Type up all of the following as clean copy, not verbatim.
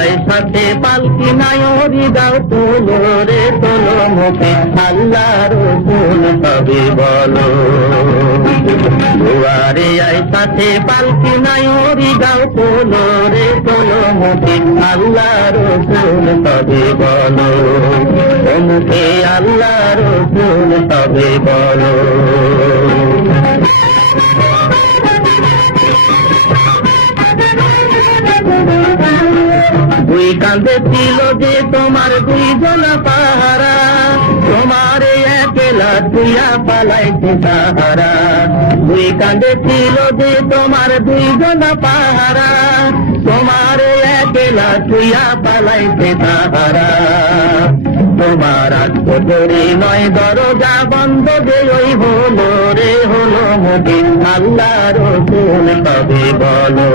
আয় সাথে পালকি নাই ওরি দাও তোলো রে তোলো মুখে আল্লাহ রসুল তবে বলো। দুয়ারে আয় সাথে পালকি নাই ওরি দাও তোলো রে তোলো মুখে আল্লাহ রসুল তবে বলো। ও মুখে আল্লাহ রসুল তবে বলো। দুই কাঁধে ছিল যে তোমার দুইজন পাহারা, তোমার একলা তুইয়া পালাইতে তাহারা। দুই কাঁধে ছিল যে তোমার দুইজন পাহারা, তোমার একলা তুইয়া পালাইতে তাহারা। তোমার আত্মজোরে নয় দরজা বন্ধ যে ওই হলো রে হলো মুখে আল্লাহ রসুল তবে বলো।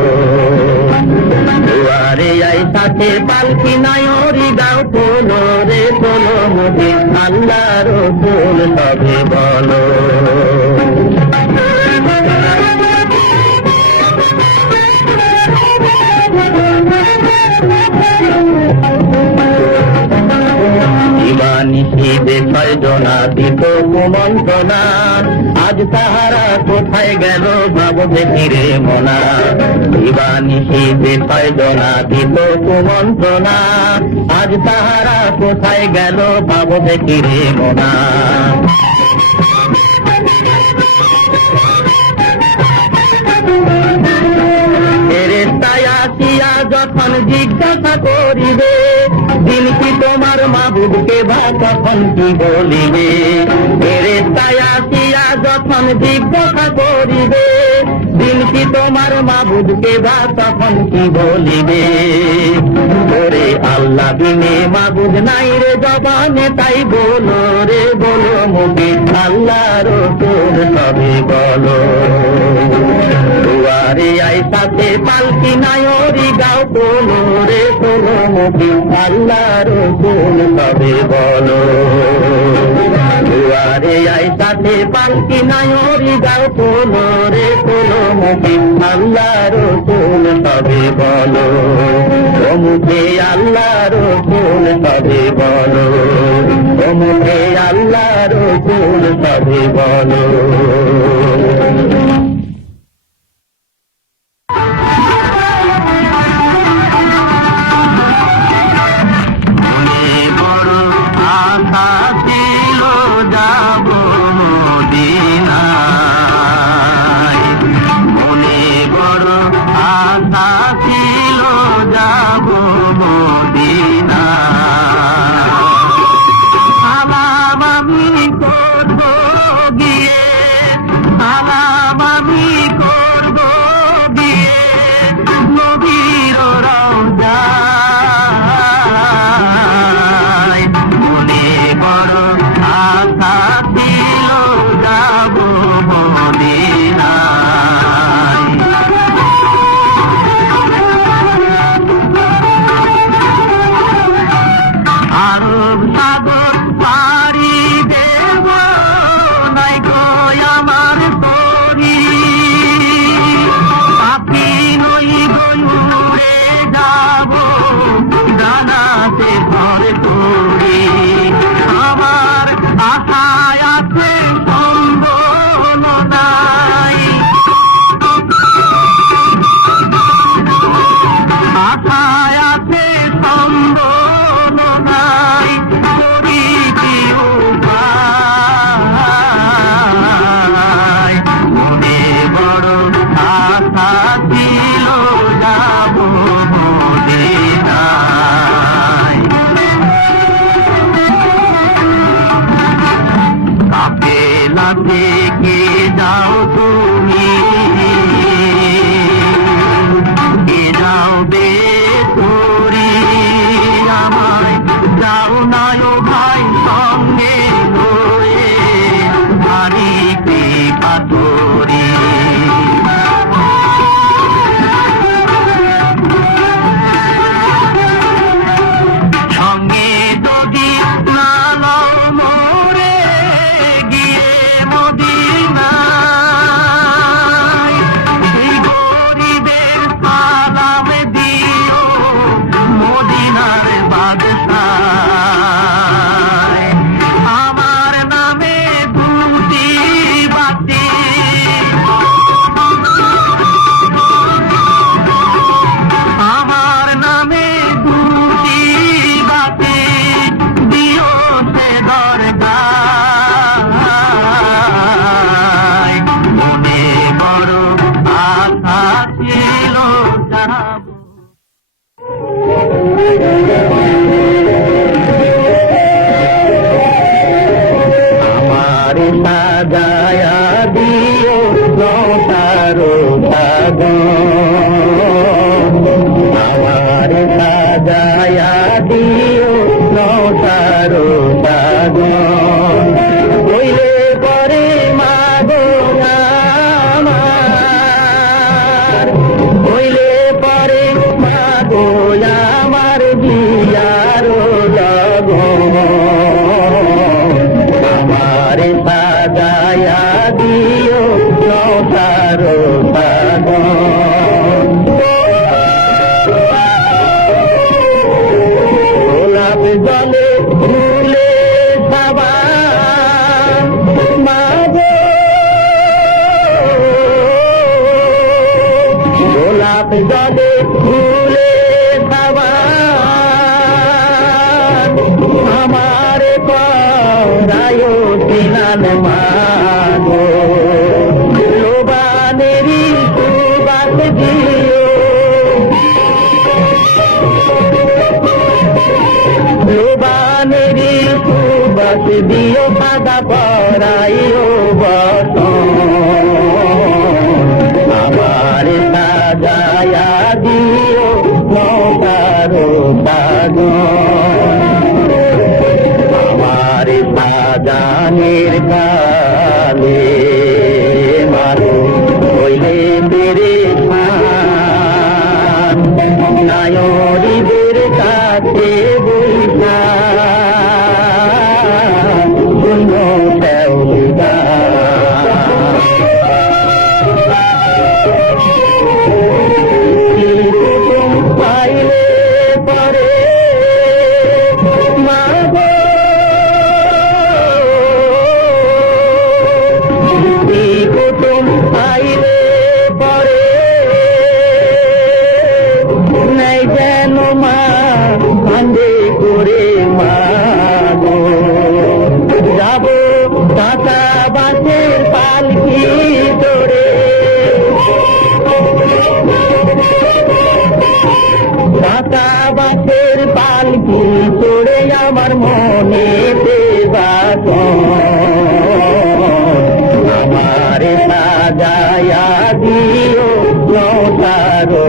দুয়ারে আই সাথে পালকি নাই ওরি দাও তোলো রে তোলো মুখে আল্লাহ রসুল তবে বলো। নিশীদে ছয় জনা দিত কুমন্ত্রণা, আজ তাহারা কোথায় গেল ভাব ফিরে মনা। নিশীদে ছয় জনা দিত কুমন্ত্রণা, আজ তাহারা কোথায় গেল ভাব ফিরে মনা। ফেরেশতায় আসিয়া যখন জিজ্ঞাসা করিবে, দিন কি তোমার মাবুদকে বা তখন কি বলিবে। ফেরেশতায় আসিয়া যখন জিজ্ঞাসা করিবে, দিন কি তোমার মাবুদকে বা তখন কি বলিবে। ওরে আল্লাহ বিনে মাবুদ নাই রে জবানে, তাই বলো রে বলো মুখে আল্লাহ রসুল তবে বলো। দুয়ারে আই সাথে পালকি নাই ওরি গাও তোলো রে তোলো মুখে আল্লাহ রসুল তবে বলো। দুয়ারে আই সাথে পালকি নাই ওরি গাও তোলো রে তোলো মুখে আল্লাহ রসুল তবে বলো। ও মুখে আল্লাহ রসুল তবে বলো। ও মুখে আল্লাহ রসুল তবে বলো। সাজায়া দিও নৌকারো সাগর, আমার সাজায়া দিও নৌকারো সাগর। হইলে পরে মাগো আমার, হইলে পরে মাগো আমার বিয়ারো লগন, আমার সাজায়া দিও নৌকারো সাগর। গোলাপ জলে ফুলে সাবান মাগো, গোলাপ জলে ফুলে সাবান, আমার পরায় স্নান মাগো, লোবানেরই সুবাস দিও, লোবানেরই সুবাস দিও, সাদা পরাইও বসন, আমার সাজায়া দিও নৌকারো সাগর। আমার সাজানের কালে মারো হইলে বেড়ে নায়রীদের কাছে বইসা শূন্য শ্যাওলা পাইলে পরে মাগো, কুটুম পাইলে পরে নাই যেন মা কান্দে করে মাগো, যাব কাঁচা বাসের পালকি তোরে, কাঁচা বাসের পালকি তোরে আমার মনেতে বাসন, আমার সাজায়া দিও নৌকারো